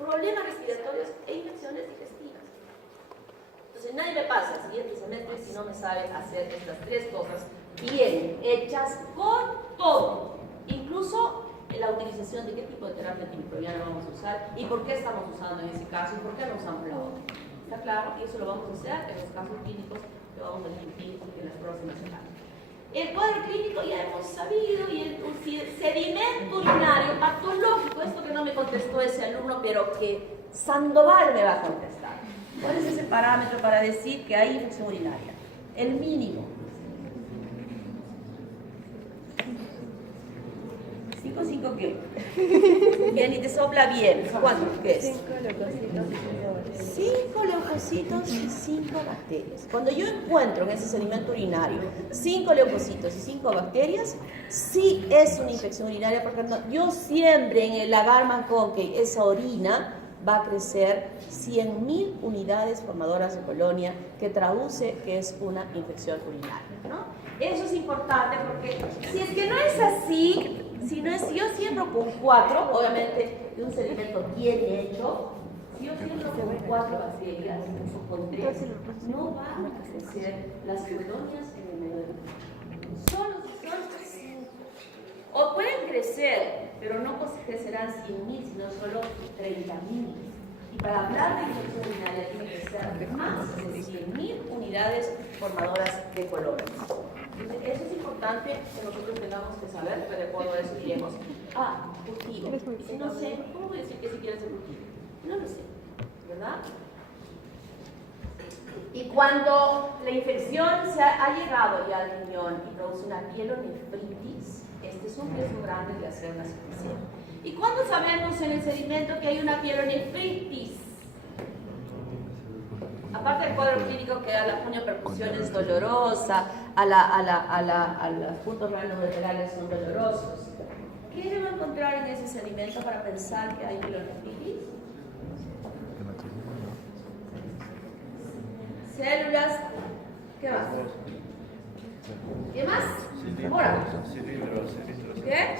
problemas respiratorios e infecciones digestivas. Entonces nadie me pasa el siguiente semestre si no me sabe hacer estas tres cosas bien hechas con todo, incluso la utilización de qué tipo de terapia antimicrobiana vamos a usar y por qué estamos usando en ese caso y por qué no usamos la otra. ¿Está claro? Y eso lo vamos a hacer en los casos clínicos que vamos a discutir en las próximas semanas. El cuadro clínico ya hemos sabido, y el sedimento urinario patológico, esto que no me contestó ese alumno, pero que Sandoval me va a contestar. ¿Cuál es ese parámetro para decir que hay infección urinaria? El mínimo. 5 qué? Bien, y te sopla bien. ¿Cuánto? ¿Qué es? 5 leucocitos y 5 bacterias. Cuando yo encuentro en ese sedimento urinario 5 leucocitos y 5 bacterias, sí es una infección urinaria, porque yo siempre en el agar Concave esa orina va a crecer 100.000 unidades formadoras de colonia, que traduce que es una infección urinaria, ¿no? Eso es importante, porque si es que no es así, si yo siembro con 4, obviamente de un sedimento bien hecho, si yo siembro con 4 bacterias o con 3, no van a crecer las colonias en el medio del mundo. Solo si son 5. O pueden crecer, pero no crecerán 100.000, sino solo 30.000. Y para hablar de infección urinaria tiene que ser más de 100.000 unidades formadoras de colonias. Eso es importante que nosotros tengamos que saber, pero de acuerdo a eso diremos, cultivo. Y si no sé, ¿cómo voy a decir que si quieres hacer cultivo? No lo sé, ¿verdad? Y cuando la infección ha llegado ya al riñón y produce una pielonefritis, este es un riesgo grande de hacer una septicemia. ¿Y cuándo sabemos en el sedimento que hay una pielonefritis? Aparte del cuadro clínico, que a la puniopercusión es dolorosa, a los puntos renal-laterales son dolorosos. ¿Qué debo encontrar en ese sedimento para pensar que hay pielonefritis? Células, ¿qué más? ¿Qué más? Ahora. ¿Qué?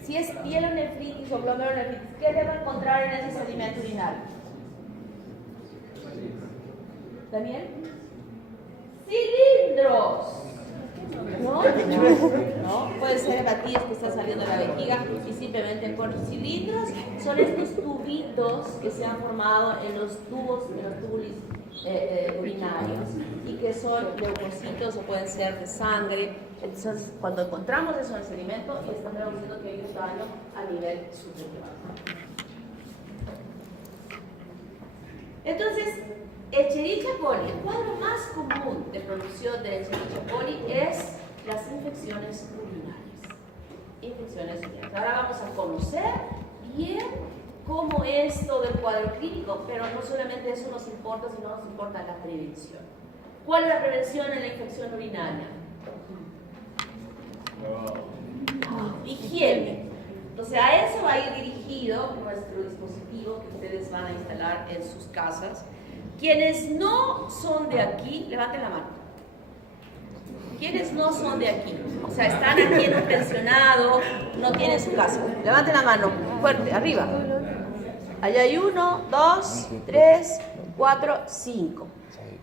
Si es pielonefritis o glomerulonefritis, ¿qué debo encontrar en ese sedimento urinario? ¿También? ¡Cilindros! ¿No? Puede ser hepatitis que está saliendo de la vejiga y simplemente por cilindros son estos tubitos que se han formado en los túbulos urinarios y que son leucocitos o pueden ser de sangre. Entonces, cuando encontramos eso en el sedimento, estamos diciendo que hay un daño a nivel superior. Urinario. Entonces, Escherichia coli, el cuadro más común de producción de Escherichia coli es las infecciones urinarias. Ahora vamos a conocer bien cómo es todo el cuadro clínico, pero no solamente eso nos importa, sino nos importa la prevención. ¿Cuál es la prevención en la infección urinaria? Higiene. Entonces a eso va a ir dirigido nuestro dispositivo que ustedes van a instalar en sus casas. Quienes no son de aquí, levanten la mano. ¿Quiénes no son de aquí? O sea, están aquí en un pensionado, no tienen su casa. Levanten la mano, fuerte, arriba. Allá hay 1, 2, 3, 4, 5.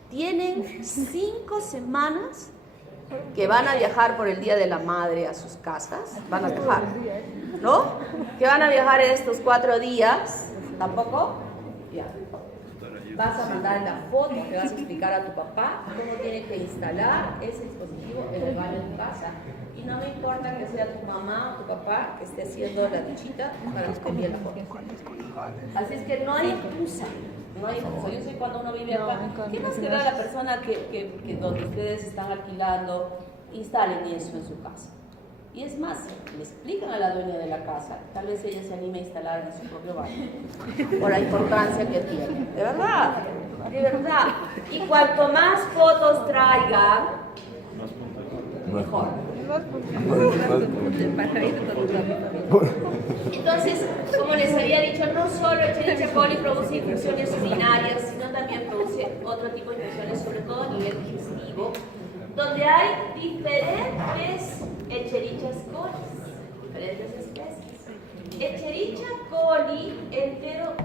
Tienen 5 semanas que van a viajar por el Día de la Madre a sus casas. Van a viajar, ¿no? Que van a viajar estos 4 días. ¿Tampoco? Ya. Vas a mandar la foto, que vas a explicar a tu papá cómo tiene que instalar ese dispositivo en el baño de tu casa. Y no me importa que sea tu mamá o tu papá que esté haciendo la duchita para que esté bien la foto. Así es que no hay excusa. No hay excusa. Yo sé cuando uno vive acá, ¿qué más queda la persona que donde ustedes están alquilando, instalen eso en su casa? Y es más, le explican a la dueña de la casa, tal vez ella se anime a instalar en su propio baño, por la importancia que tiene. De verdad, de verdad. Y cuanto más fotos traigan, mejor. Entonces, como les había dicho, no solo Escherichia coli produce infecciones urinarias, sino también produce otro tipo de infecciones, sobre todo a nivel digestivo, donde hay diferentes Escherichia coli, diferentes especies.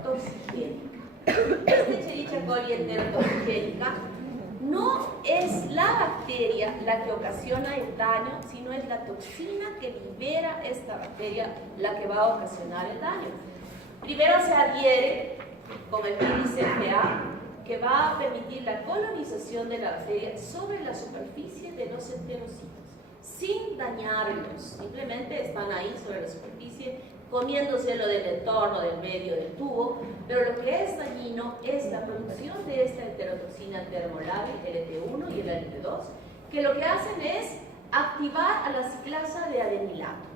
enterotoxigénica. Esta Escherichia coli enterotoxigénica no es la bacteria la que ocasiona el daño, sino es la toxina que libera esta bacteria la que va a ocasionar el daño. Primero se adhiere con el virus CFA, que va a permitir la colonización de la bacteria sobre la superficie de los enterocitos, sin dañarlos, simplemente están ahí sobre la superficie, comiéndose lo del entorno, del medio, del tubo, pero lo que es dañino es la producción de esta enterotoxina termolábil, LT1 y el LT2, que lo que hacen es activar a la ciclasa de adenilato.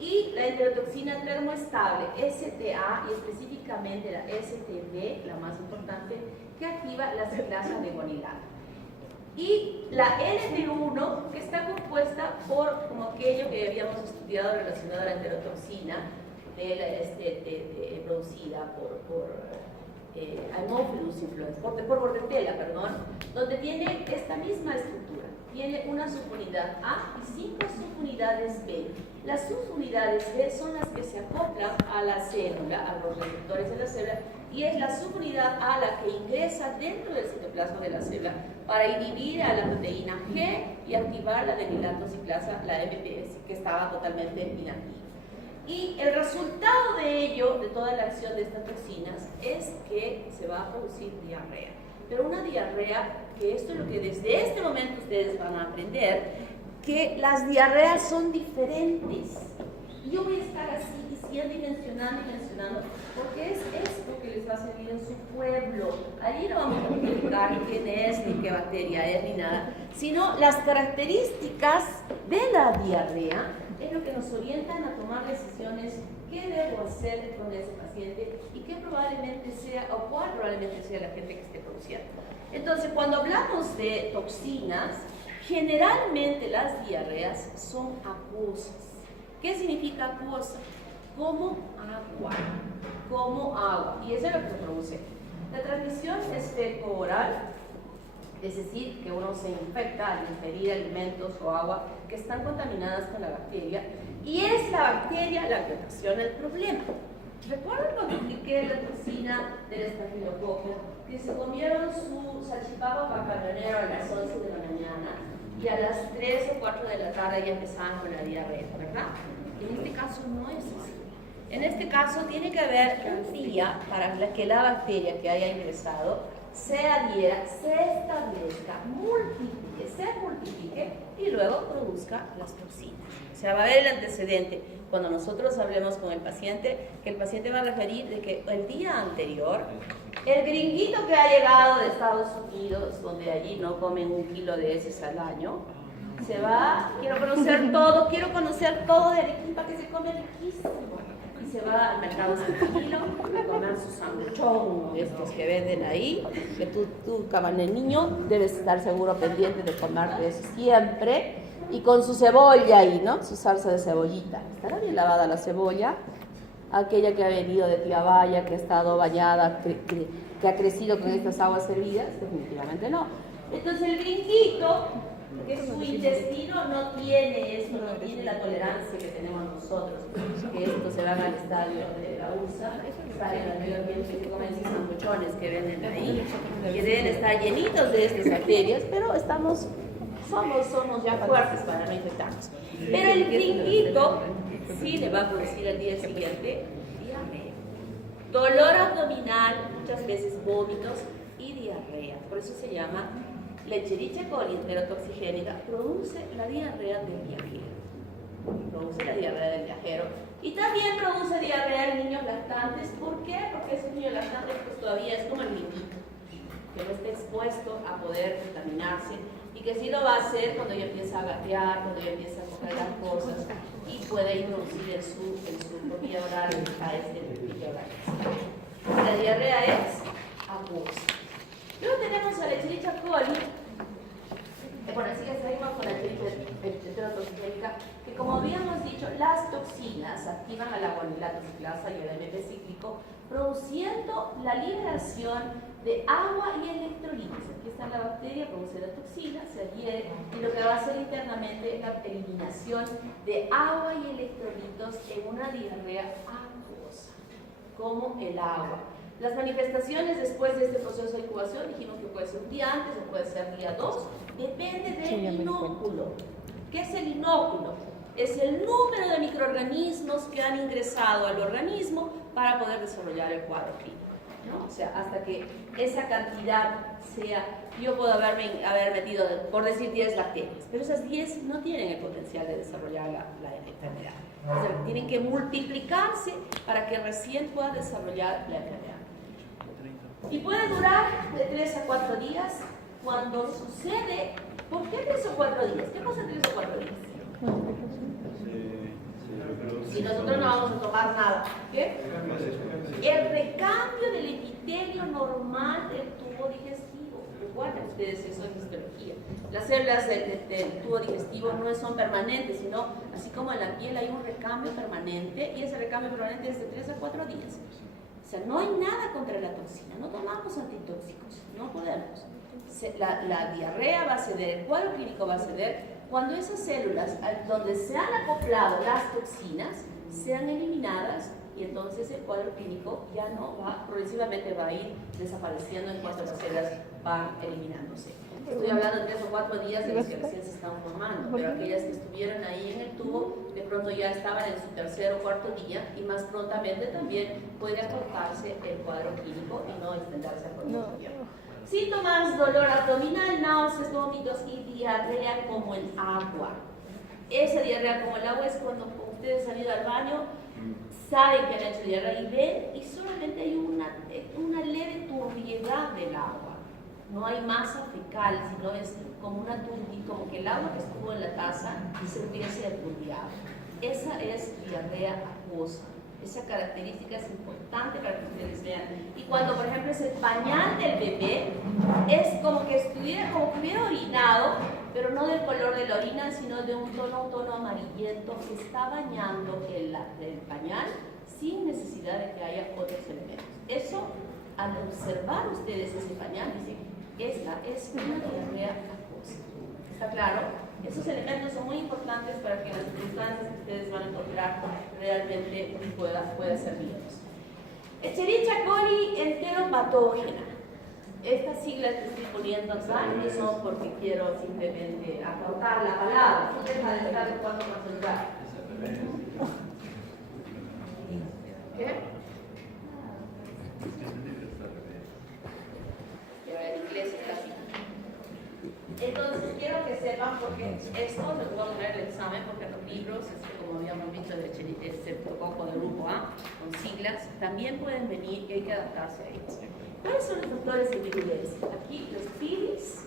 Y la enterotoxina termoestable, STA, y específicamente la STB, la más importante, que activa la ciclasa de guanilato. Y la LT1, que está compuesta por, como aquello que habíamos estudiado relacionado a la enterotoxina, producida por Haemophilus influenzae, por Bordetella, perdón, donde tiene esta misma estructura. Tiene una subunidad A y 5 subunidades B. Las subunidades B son las que se acoplan a la célula, a los receptores de la célula, y es la subunidad A la que ingresa dentro del citoplasma de la célula para inhibir a la proteína G y activar la adenilato ciclasa, la MPS, que estaba totalmente inactiva. Y el resultado de ello, de toda la acción de estas toxinas, es que se va a producir diarrea. Pero una diarrea, que esto es lo que desde este momento ustedes van a aprender, que las diarreas son diferentes. Y yo voy a estar así diciendo y mencionando, porque es esto que les va a servir en su pueblo. Allí no vamos a explicar quién es, ni qué bacteria es, ni nada, sino las características de la diarrea es lo que nos orientan a tomar decisiones, qué debo hacer con ese paciente y qué probablemente sea, o cuál probablemente sea la gente que esté produciendo. Entonces, cuando hablamos de toxinas, generalmente las diarreas son acuosas. ¿Qué significa acuosa? Como agua, y eso es lo que se produce. La transmisión es feco-oral, es decir, que uno se infecta al ingerir alimentos o agua que están contaminadas con la bacteria, y es la bacteria la que ocasiona el problema. ¿Recuerdan cuando expliqué la toxina del estafilococo? Que se comieron su salchipapa camionero a las 11 de la mañana y a las 3 o 4 de la tarde ya empezaban con la diarrea, ¿verdad? En este caso no es así. En este caso tiene que haber un día para que la bacteria que haya ingresado se adhiera, se establezca, se multiplique y luego produzca las toxinas. O sea, va a haber el antecedente. Cuando nosotros hablemos con el paciente, que el paciente va a referir de que el día anterior, el gringuito que ha llegado de Estados Unidos, donde allí no comen 1 kilo de heces al año, se va, quiero conocer todo de Arequipa, que se come riquísimo. Y se va al mercado tranquilo a comer su sanguchón, estos que venden ahí, que tú cabané niño, debes estar seguro pendiente de comer de eso siempre, y con su cebolla ahí, ¿no? Su salsa de cebollita. ¿Estará bien lavada la cebolla? Aquella que ha venido de Tiabaya, que ha estado bañada, que ha crecido con estas aguas hervidas, definitivamente no. Entonces el gringuito, que su intestino no tiene la tolerancia que tenemos nosotros, que estos se van al estadio de la USA, salen al medio ambiente que comen esos sanguchones que venden ahí, que deben estar llenitos de estas bacterias, pero somos ya fuertes para no infectarnos. Pero el gringuito sí le va a producir al día siguiente diarrea, dolor abdominal, muchas veces vómitos y diarrea. Por eso se llama la Escherichia coli enterotoxigénica, produce la diarrea del viajero. Y también produce diarrea en niños lactantes. ¿Por qué? Porque esos niños lactantes pues todavía es como el niñito, que no está expuesto a poder contaminarse, y que sí lo va a hacer cuando ya empieza a gatear, cuando ya empieza a coger las cosas y puede introducir en su vía oral a este vía oral. La diarrea es acuosa. Luego tenemos a la Escherichia coli. Bueno, así que seguimos con la Escherichia enterotoxigénica, que como habíamos dicho, las toxinas activan a la guanilato ciclasa y al MP cíclico, produciendo la liberación de agua y electrolitos. Aquí está la bacteria, produce la toxina, se adhiere, y lo que va a hacer internamente es la eliminación de agua y electrolitos en una diarrea acuosa, como el agua. Las manifestaciones después de este proceso de incubación, dijimos que puede ser un día antes o puede ser día 2, depende del inóculo. ¿Qué es el inóculo? Es el número de microorganismos que han ingresado al organismo para poder desarrollar el cuadro clínico, ¿no? O sea, hasta que esa cantidad sea, yo puedo haber metido, por decir, 10 bacterias, pero esas 10 no tienen el potencial de desarrollar la enfermedad. O sea, tienen que multiplicarse para que recién pueda desarrollar la enfermedad. Y puede durar de 3 a 4 días cuando sucede. ¿Por qué 3 o 4 días? ¿Qué pasa en 3 o 4 días? Si nosotros no vamos a tomar nada, ¿qué? El recambio del epitelio normal del tubo digestivo. Recuerden ustedes eso en histología. Las células del tubo digestivo no son permanentes, sino así como en la piel hay un recambio permanente, y ese recambio permanente es de 3 a 4 días. O sea, no hay nada contra la toxina, no tomamos antitóxicos, no podemos. La diarrea va a ceder, el cuadro clínico va a ceder cuando esas células donde se han acoplado las toxinas sean eliminadas, y entonces el cuadro clínico ya no va, progresivamente va a ir desapareciendo en cuanto las células van eliminándose. Estoy hablando de 3 o 4 días de las que recién se están formando, pero aquellas que estuvieron ahí en el tubo, de pronto ya estaban en su tercer o cuarto día, y más prontamente también puede acortarse el cuadro clínico y no extenderse por mucho tiempo. Síntomas: dolor abdominal, náuseas, vómitos y diarrea como el agua. Esa diarrea como el agua es cuando ustedes han ido al baño, saben que han hecho diarrea y ven, y solamente hay una leve turbiedad del agua. No hay masa fecal, sino es como una turbidez, como que el agua que estuvo en la taza se hubiese turbiado. Esa es diarrea acuosa. Esa característica es importante para que ustedes vean. Y cuando, por ejemplo, es el pañal del bebé, es como que hubiera orinado, pero no del color de la orina, sino de un tono amarillento que está bañando el pañal sin necesidad de que haya otros elementos. Eso, al observar ustedes ese pañal, dicen: esta es una diarrea acuosa. ¿Está claro? Esos elementos son muy importantes para que las circunstancias que ustedes van a encontrar realmente pueda servirnos. Escherichia coli enteropatógena. Estas siglas que estoy poniendo acá no son porque quiero simplemente acortar la palabra. No deja de estar en cuanto a celular. ¿Qué? En inglés es clásico. Entonces quiero que sepan, porque esto lo voy a poner en el examen, porque los libros, como habíamos dicho, de Streptococo de grupo A, con siglas, también pueden venir y hay que adaptarse a ellos. ¿Cuáles son los factores de virulencia? Aquí los pilis,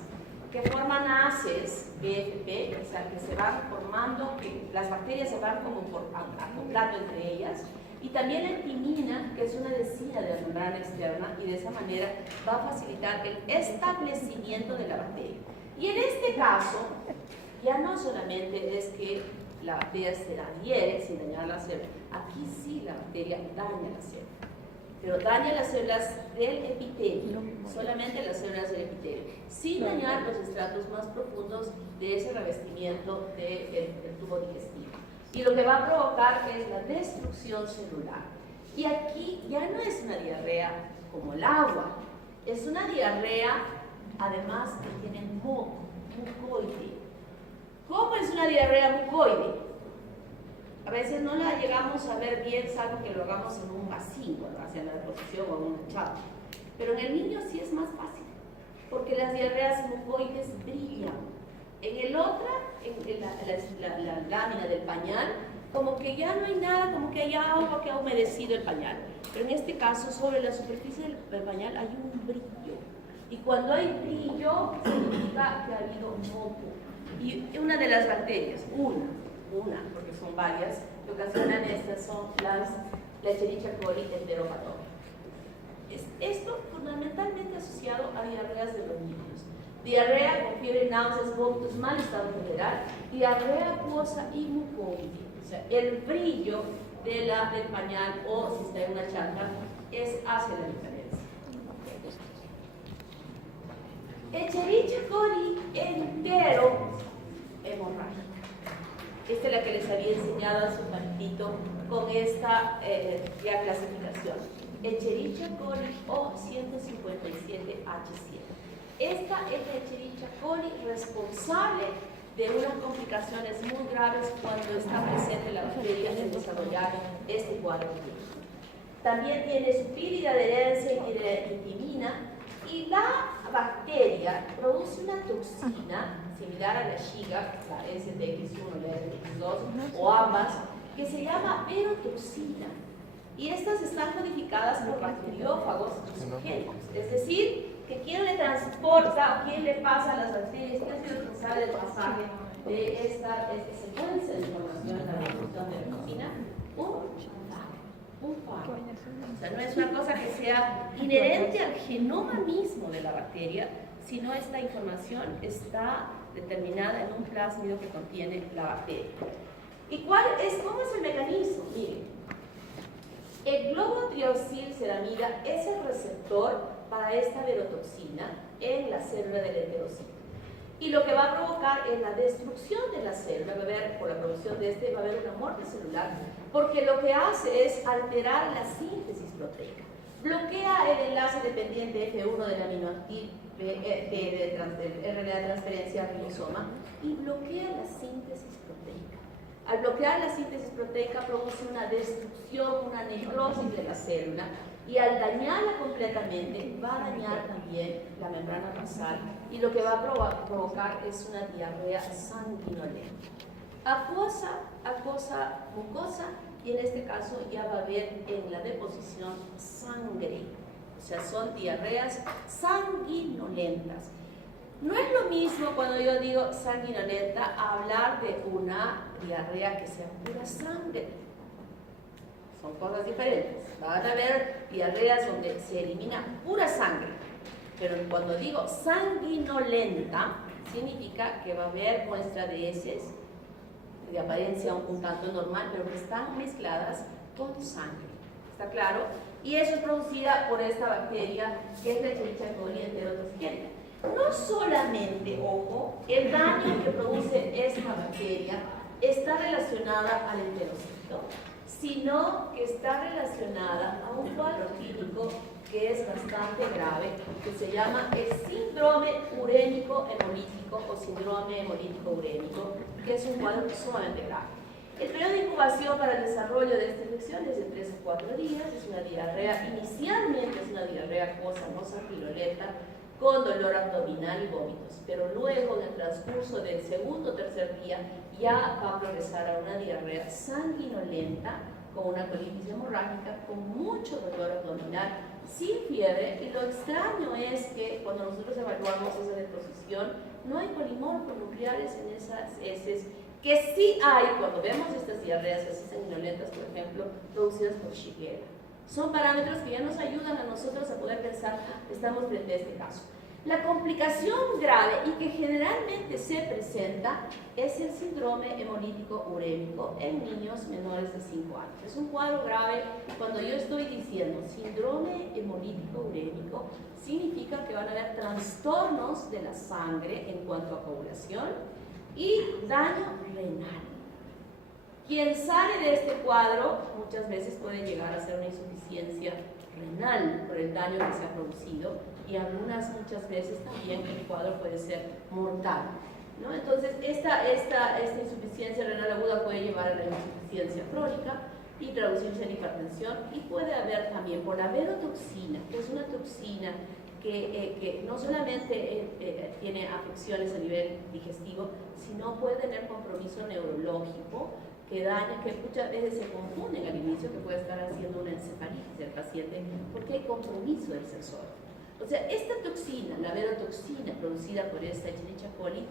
que forman ACEs, BFP, o sea, que se van formando, que las bacterias se van como acoplando entre ellas, y también la timina, que es una adhesiva de la membrana externa, y de esa manera va a facilitar el establecimiento de la bacteria. Y en este caso, ya no solamente es que la bacteria se adhiere sin dañar la célula, aquí sí la bacteria daña la célula, pero daña las células del epitelio, solamente las células del epitelio, sin dañar los estratos más profundos de ese revestimiento del tubo digestivo. Y lo que va a provocar es la destrucción celular. Y aquí ya no es una diarrea como el agua, es una diarrea además que tiene moco, mucoide. ¿Cómo es una diarrea mucoide? A veces no la llegamos a ver bien, salvo que lo hagamos en un vasín, cuando hacen la deposición o en una chapa. Pero en el niño sí es más fácil, porque las diarreas mucoides brillan. En el otro, en la lámina del pañal, como que ya no hay nada, como que hay agua que ha humedecido el pañal. Pero en este caso, sobre la superficie del pañal hay un brillo. Y cuando hay brillo, significa que ha habido moco. Y una de las bacterias, una, porque son varias, que ocasionan estas son la Escherichia coli enteropatógena. Esto fundamentalmente asociado a diarreas de los niños. Diarrea con fiebre, náuseas, vómitos, mal estado general, diarrea acuosa y mucoide. O sea, el brillo del pañal, o si está en una chanta, hace la diferencia. Escherichia coli entero hemorrágica. Esta es la que les había enseñado hace un momentito con esta ya clasificación. Escherichia coli o 157H7. Esta es la Escherichia coli responsable de unas complicaciones muy graves cuando está presente la bacteria en desarrollar este cuadro clínico. También tiene su pílida de herencia y tiene litimina, y la bacteria produce una toxina similar a la Shiga, la STX1, la STX2 o ambas, que se llama verotoxina. Y estas están codificadas por bacteriófagos isogénicos, es decir, que quién le transporta o quién le pasa a las bacterias, quién es el responsable del pasaje de esta secuencia de información en la producción de verotoxina, un fármaco. O sea, no es una cosa que sea inherente al genoma mismo de la bacteria, sino esta información está determinada en un plásmido que contiene la bacteria. ¿Y cómo es el mecanismo? Miren, el globotriaostilceramida es el receptor para esta verotoxina en la célula del enterocito. Y lo que va a provocar es la destrucción de la célula, va a haber, por la producción de va a haber una muerte celular, porque lo que hace es alterar la síntesis proteica. Bloquea el enlace dependiente F1 del aminoácido de RNA de transferencia al ribosoma y bloquea la síntesis proteica. Al bloquear la síntesis proteica produce una destrucción, una necrosis de la célula, y al dañarla completamente va a dañar también la membrana basal, y lo que va a provocar es una diarrea sanguinolenta. Acuosa, mucosa, y en este caso ya va a haber en la deposición sangre. O sea, son diarreas sanguinolentas. No es lo mismo cuando yo digo sanguinolenta hablar de una diarrea que sea pura sangre. Son cosas diferentes. Van a haber diarreas donde se elimina pura sangre. Pero cuando digo sanguinolenta, significa que va a haber muestra de heces de apariencia un tanto normal, pero que están mezcladas con sangre. ¿Está claro? Y eso es producida por esta bacteria que es la Escherichia coli enterotoxigénica. No solamente, ojo, el daño que produce esta bacteria está relacionada al enterocito, sino que está relacionada a un cuadro clínico que es bastante grave, que se llama el síndrome urémico hemolítico o síndrome hemolítico urémico, que es un cuadro sumamente grave. El periodo de incubación para el desarrollo de esta infección es de 3 a 4 días, es una diarrea, inicialmente es una diarrea acuosa, no sanguinolenta, con dolor abdominal y vómitos, pero luego en el transcurso del segundo o tercer día ya va a progresar a una diarrea sanguinolenta con una colitis hemorrágica, con mucho dolor abdominal, sin fiebre, y lo extraño es que cuando nosotros evaluamos esa deposición no hay polimorfos nucleares en esas heces, que sí hay cuando vemos estas diarreas así sanguinolentas, por ejemplo, producidas por Shigella. Son parámetros que ya nos ayudan a nosotros a poder pensar que estamos frente a este caso. La complicación grave y que generalmente se presenta es el síndrome hemolítico urémico en niños menores de 5 años. Es un cuadro grave. Cuando yo estoy diciendo síndrome hemolítico urémico, significa que van a haber trastornos de la sangre en cuanto a coagulación y daño renal. Quien sale de este cuadro muchas veces puede llegar a ser una insuficiencia renal por el daño que se ha producido, y muchas veces también el cuadro puede ser mortal, ¿no? Entonces esta insuficiencia renal aguda puede llevar a la insuficiencia crónica y traducirse en hipertensión, y puede haber también por la verotoxina, que es una toxina que no solamente tiene afecciones a nivel digestivo, sino puede tener compromiso neurológico, que daña, que muchas veces se confunden al inicio, que puede estar haciendo una encefalitis del paciente porque hay compromiso del sensor. O sea, esta toxina, la verotoxina producida por esta Escherichia coli,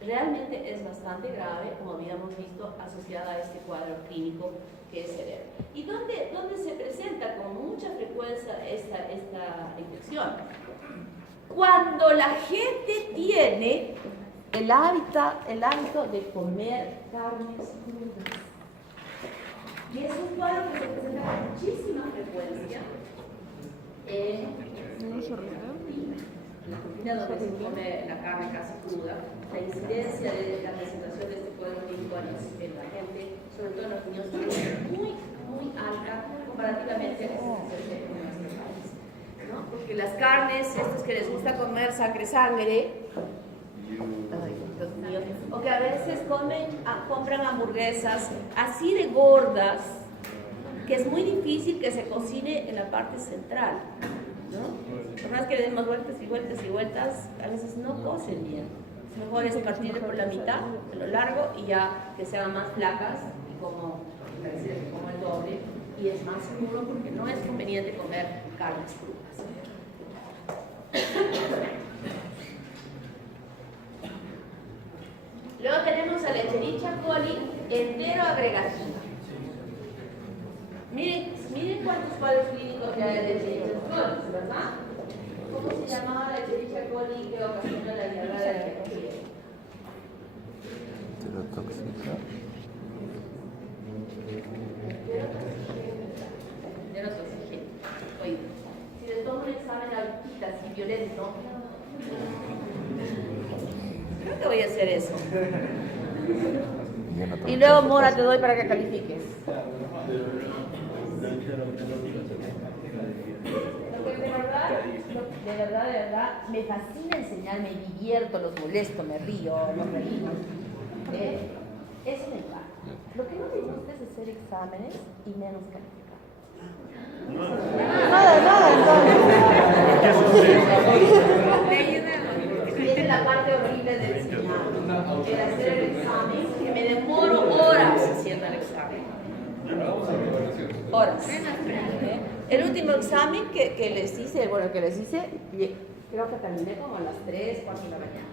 realmente es bastante grave, como habíamos visto, asociada a este cuadro clínico que es severo. ¿Y dónde se presenta con mucha frecuencia esta infección? Cuando la gente tiene el hábito de comer carnes crudas. Y es un cuadro que se presenta con muchísima frecuencia en la cocina donde se come la carne casi cruda. La incidencia de la presentación de este cuadro clínico en la gente, sobre todo en los niños, es muy alta comparativamente a la incidencia porque las carnes, estos que les gusta comer sangre, ay, Dios mío, o que a veces compran hamburguesas así de gordas, que es muy difícil que se cocine en la parte central, ¿no? Por más que le den más vueltas y vueltas y vueltas, a veces no cocen bien. Es mejor es partirle por la mitad, de lo largo, y ya que se hagan más flacas, y como el doble, y es más seguro porque no es conveniente comer carnes crudas. Luego tenemos a la Escherichia coli enteroagregativa. Miren cuántos cuadros clínicos ya hay de Escherichia coli, ¿verdad? ¿Cómo se llamaba la Escherichia coli que ocasiona la diarrea de la piel? Enterotóxica. Enterotoxigénica. Oye, si les tomo un examen ahorita, así violento, creo que voy a hacer eso. Y luego, Mora, te doy para que califiques. Porque de verdad, me fascina enseñar, me divierto, los molesto, me río, nos reímos. Eso me encanta. Lo que no me gusta es hacer exámenes y menos calificar. Nada, Esa es la parte horrible de enseñar. El hacer el examen, que me demoro horas haciendo el examen. Horas. El último examen que les hice, creo que terminé como a las 3, 4 de la mañana.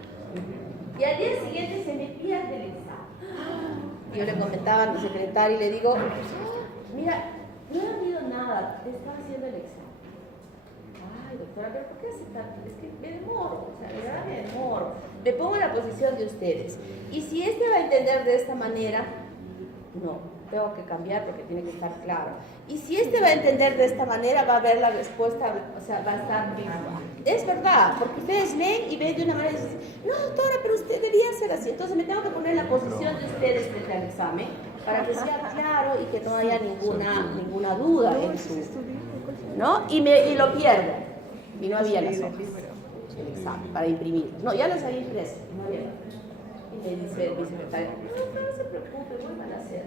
Y al día siguiente se me pierde el examen. Yo le comentaba a mi secretaria y le digo, mira, no he habido nada, te estaba haciendo el examen. Ay, doctora, pero ¿por qué hace tanto? Es que me demoro, o sea, de verdad me demoro. Me pongo en la posición de ustedes. Y si este va a entender de esta manera, no, tengo que cambiar porque tiene que estar claro. Y si este va a entender de esta manera, va a ver la respuesta, o sea, va a estar bien. Es verdad, porque ustedes leen y ven de una manera y dicen, no, doctora, pero usted debía hacer así. Entonces me tengo que poner en la posición de ustedes frente al examen para que sea claro y que no haya ninguna duda en su, ¿no? Y lo pierdo. Y no había las hojas del examen para imprimir. No, ya las había impreso, no había. Y me dice mi secretaria, no se preocupe, vuelvan a hacer.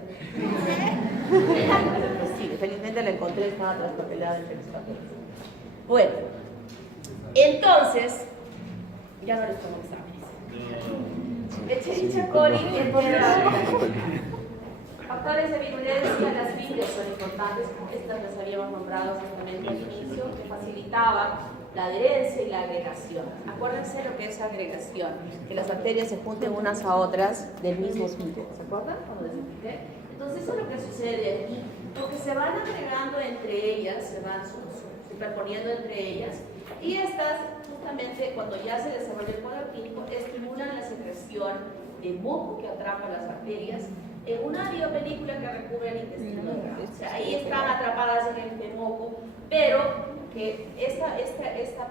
Sí, felizmente la encontré, estaba traspapelada entre los papeles. Bueno, entonces, ya no les tomo exámenes. Escherichia coli enteroagregativa. Factores de virulencia, las fibras son importantes, estas las habíamos nombrado justamente al inicio, que facilitaban la adherencia y la agregación. Acuérdense lo que es agregación, que las bacterias se junten unas a otras del mismo tipo. ¿Se acuerdan cuando les expliqué? Entonces eso es lo que sucede aquí, porque se van agregando entre ellas, se van superponiendo entre ellas, y estas justamente cuando ya se desarrolla el cuadro clínico estimulan la secreción de moco que atrapa las bacterias en una biopelícula que recubre el intestino delgado. O sea, ahí están atrapadas en el moco, pero que esta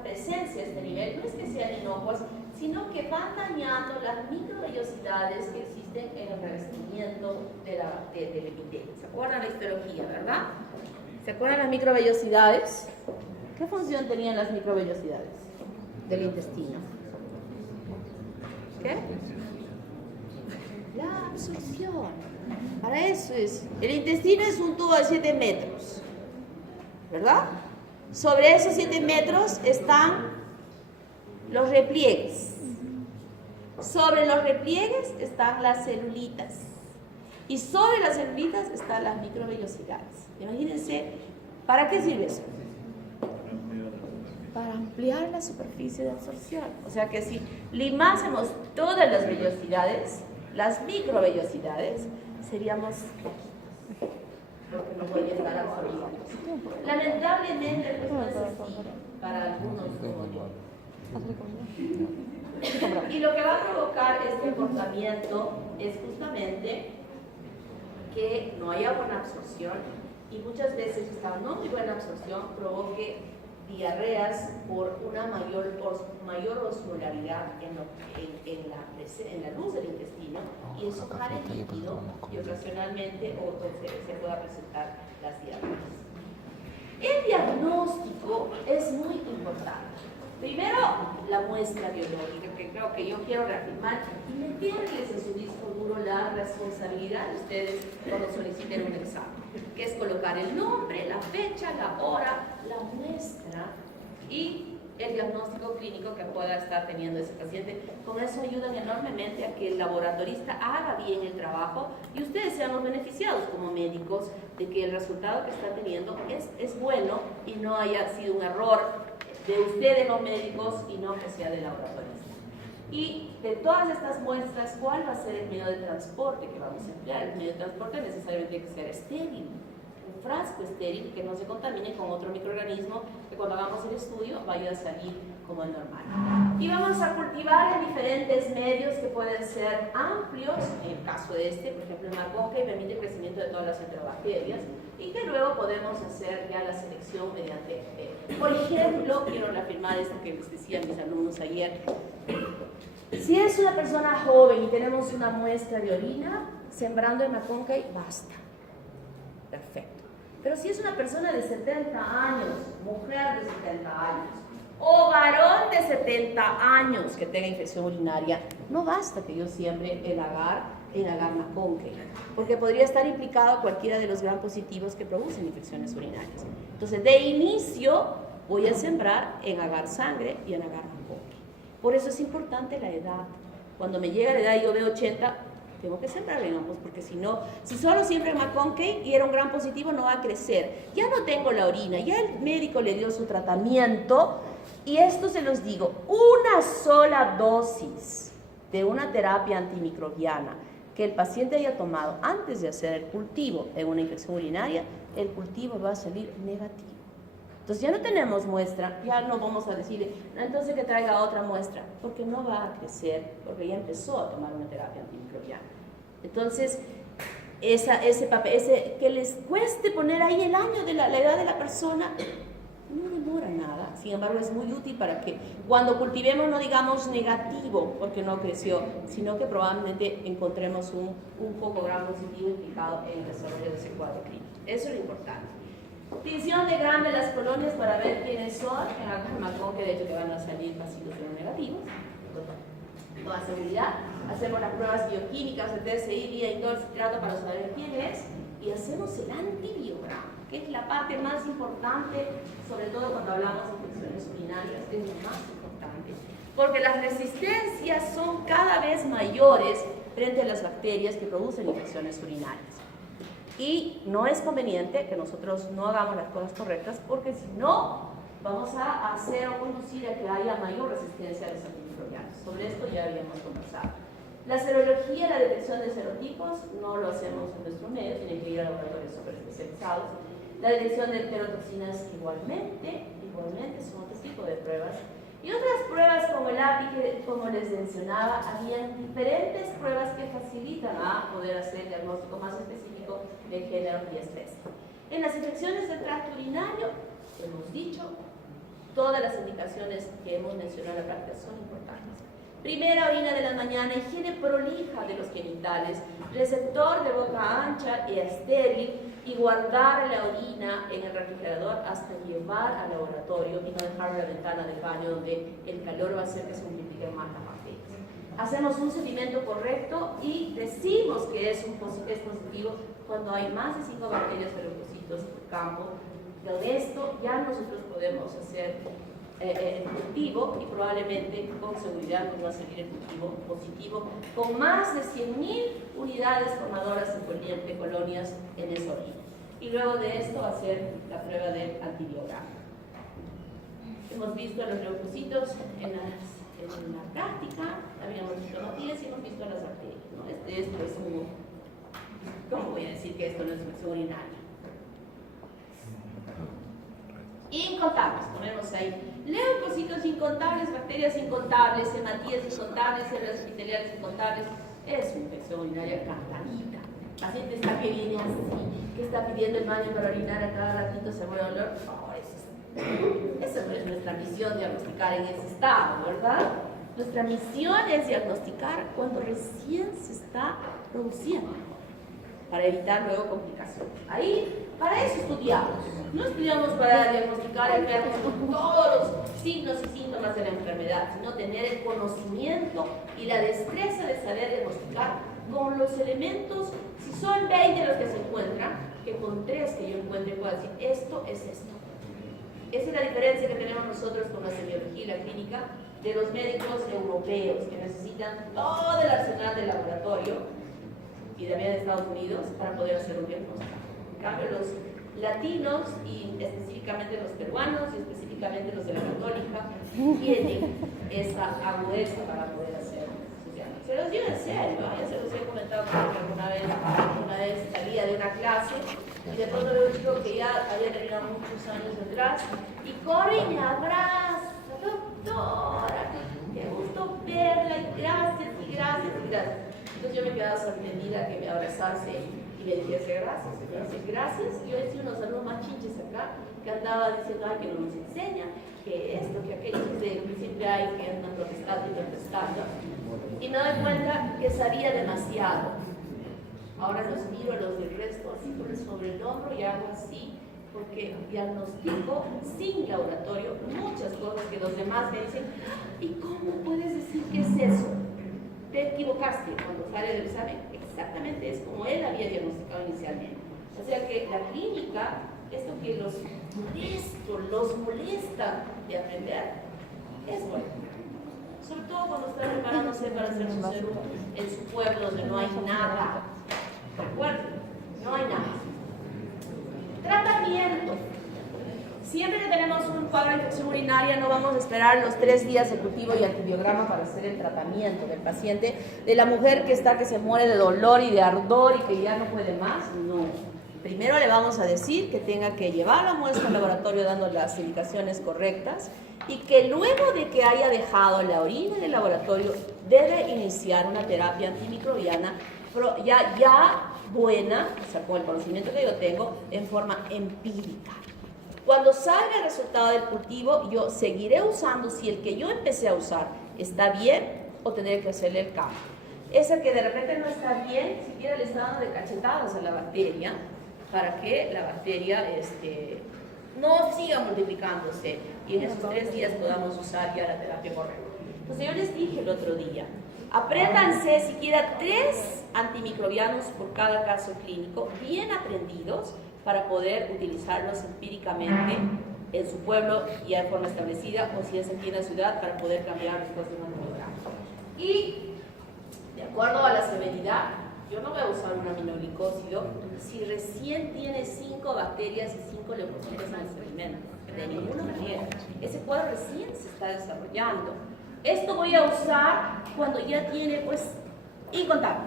presencia, este nivel, no es que sean inocuas, sino que van dañando las microvellosidades que existen en el revestimiento del epitelio. ¿Se acuerdan la histología, verdad? ¿Se acuerdan las microvellosidades? ¿Qué función tenían las microvellosidades del intestino? ¿Qué? La absorción. Para eso es. El intestino es un tubo de 7 metros, ¿verdad? Sobre esos 7 metros están los repliegues. Sobre los repliegues están las celulitas. Y sobre las celulitas están las microvellosidades. Imagínense, ¿para qué sirve eso? Para ampliar la superficie de absorción. O sea que si limásemos todas las vellosidades, las microvellosidades, seríamos poquitos, porque no podría estar absorbidos. Lamentablemente, esto no es así para algunos como yo. Y lo que va a provocar este comportamiento es justamente que no haya buena absorción y muchas veces esta no muy buena absorción provoque diarreas por una mayor osmolaridad en la luz del intestino y eso jale líquido y ocasionalmente se pueda presentar las diarreas. El diagnóstico diagnóstico es muy importante. Primero, la muestra biológica, que creo que yo quiero reafirmar y meterles en su disco duro la responsabilidad de ustedes cuando soliciten un examen, que es colocar el nombre, la fecha, la hora, la muestra y el diagnóstico clínico que pueda estar teniendo ese paciente. Con eso ayudan enormemente a que el laboratorista haga bien el trabajo y ustedes sean los beneficiados como médicos de que el resultado que está teniendo es bueno y no haya sido un error de ustedes los médicos y no que sea del laboratorista. Y de todas estas muestras, ¿cuál va a ser el medio de transporte que vamos a emplear? El medio de transporte necesariamente tiene que ser estéril, un frasco estéril que no se contamine con otro microorganismo que cuando hagamos el estudio vaya a salir como el normal. Y vamos a cultivar en diferentes medios que pueden ser amplios, en el caso de este, por ejemplo, el McConkey permite el crecimiento de todas las enterobacterias y que luego podemos hacer ya la selección mediante por ejemplo, quiero reafirmar esto que les decía a mis alumnos ayer. Si es una persona joven y tenemos una muestra de orina, sembrando el McConkey basta. Perfecto. Pero si es una persona de 70 años, mujer de 70 años, o varón de 70 años que tenga infección urinaria, no basta que yo siembre el agar McConkey, porque podría estar implicado cualquiera de los gram positivos que producen infecciones urinarias. Entonces, de inicio, voy a sembrar en agar sangre y en agar McConkey. Por eso es importante la edad. Cuando me llega la edad y yo veo 80, tengo que sembrar en ambos, porque si no, si solo siembro en McConkey y era un gram positivo, no va a crecer. Ya no tengo la orina, ya el médico le dio su tratamiento, y esto se los digo, una sola dosis de una terapia antimicrobiana que el paciente haya tomado antes de hacer el cultivo en una infección urinaria, el cultivo va a salir negativo. Entonces ya no tenemos muestra, ya no vamos a decirle, entonces que traiga otra muestra, porque no va a crecer, porque ya empezó a tomar una terapia antimicrobiana. Entonces, que les cueste poner ahí el año de la edad de la persona, no demora nada. Sin embargo, es muy útil para que cuando cultivemos no digamos negativo porque no creció, sino que probablemente encontremos un poco gram positivo implicado en el desarrollo de ese cuadro clínico. Eso es lo importante. Tinción de gram de las colonias para ver quiénes son. En el McConkey, de hecho, que van a salir bacilos negativos. Toda seguridad. Hacemos las pruebas bioquímicas de TSI, día indol, citrato para saber quién es. Y hacemos el antibiograma, que es la parte más importante, sobre todo cuando hablamos de infecciones urinarias, es lo más importante, porque las resistencias son cada vez mayores frente a las bacterias que producen infecciones urinarias. Y no es conveniente que nosotros no hagamos las cosas correctas, porque si no, vamos a hacer o conducir a que haya mayor resistencia a los antimicrobianos. Sobre esto ya habíamos conversado. La serología, la detección de serotipos, no lo hacemos en nuestro medio, tienen que ir a laboratorios súper especializados. La detección de enterotoxinas igualmente son otro tipo de pruebas. Y otras pruebas como el API, que como les mencionaba, habían diferentes pruebas que facilitan a poder hacer el diagnóstico más específico de género y especie. En las infecciones del tracto urinario, hemos dicho, todas las indicaciones que hemos mencionado en la práctica son importantes. Primera orina de la mañana, higiene prolija de los genitales, receptor de boca ancha y estéril, y guardar la orina en el refrigerador hasta llevar al laboratorio y no dejar la ventana del baño donde el calor va a hacer que se multipliquen más las bacterias. Hacemos un seguimiento correcto y decimos que es positivo cuando hay más de 5 bacterias o leucocitos por campo. De esto ya nosotros podemos hacer el cultivo y probablemente con seguridad nos va a salir el cultivo positivo con más de 100.000 unidades formadoras de colonias en esa orina. Y luego de esto va a ser la prueba del antibiograma. Hemos visto a los leucocitos en la práctica, habíamos visto Matías y hemos visto a las bacterias, ¿no? Esto es un, ¿cómo voy a decir que esto no es infección urinaria? Incontables, ponemos ahí. Leucocitos incontables, bacterias incontables, hematías incontables, células epiteliales incontables. Es una infección urinaria cantarita. El paciente está que viene así, que está pidiendo el baño para orinar a cada ratito, se muere olor. Por favor, esa no es nuestra misión, diagnosticar en ese estado, ¿verdad? Nuestra misión es diagnosticar cuando recién se está produciendo, para evitar luego complicaciones. Ahí, para eso estudiamos. No estudiamos para diagnosticar enfermos con todos los signos y síntomas de la enfermedad, sino tener el conocimiento y la destreza de saber diagnosticar con los elementos, si son 20 los que se encuentran, que con 3 que yo encuentre puedo decir, esto es esto. Esa es la diferencia que tenemos nosotros con la semiología y la clínica de los médicos europeos, que necesitan todo el arsenal del laboratorio y también de Estados Unidos para poder hacer un diagnóstico. En cambio, los latinos y específicamente los peruanos y específicamente los de la católica tienen esa agudeza para poder hacer sus diagnósticos. Se los digo en serio, ya se los he comentado creo que alguna vez salía de una clase y de pronto veo un chico que ya había terminado muchos años atrás y corre y me abraza, doctora, qué gusto verla y gracias y gracias y gracias. Entonces yo me quedaba sorprendida que me abrazase y me dijese gracias. Gracias. Yo decía unos alumnos más chinches acá que andaba diciendo, ay, que no nos enseña, que esto, que aquello, que siempre hay que andan protestando y protestando. Y me doy cuenta que sabía demasiado. Ahora los miro a los del resto así por sobre el hombro y hago así, porque diagnostico sin laboratorio muchas cosas que los demás me dicen, ¿y cómo puedes decir que es eso? Te equivocaste cuando sale del examen, exactamente es como él había diagnosticado inicialmente. O sea que la clínica, esto que los molesta de aprender, es bueno. Sobre todo cuando están preparándose para hacer su salud en su pueblo donde no hay nada. Recuerden, no hay nada. Tratamiento. Siempre que tenemos un cuadro de infección urinaria no vamos a esperar los 3 días de cultivo y antibiograma para hacer el tratamiento del paciente, de la mujer que se muere de dolor y de ardor y que ya no puede más. No. Primero le vamos a decir que tenga que llevar la muestra al laboratorio dando las indicaciones correctas y que luego de que haya dejado la orina en el laboratorio debe iniciar una terapia antimicrobiana ya buena, o sea, con el conocimiento que yo tengo, en forma empírica. Cuando salga el resultado del cultivo, yo seguiré usando, si el que yo empecé a usar está bien, o tendré que hacerle el cambio. Ese que de repente no está bien, siquiera le está dando de cachetadas a la bacteria, para que la bacteria no siga multiplicándose y en esos 3 días podamos usar ya la terapia correcta. Entonces yo les dije el otro día, apréndanse siquiera 3 antimicrobianos por cada caso clínico, bien aprendidos, para poder utilizarlos empíricamente en su pueblo ya de forma establecida, o si es aquí en la ciudad, para poder cambiar después de un antibiograma. Y de acuerdo a la severidad, yo no voy a usar un aminoglicósido si recién tiene 5 bacterias y 5 leucocitos en el sedimento. De ninguna manera. Ese cuadro recién se está desarrollando. Esto voy a usar cuando ya tiene, pues, incontable.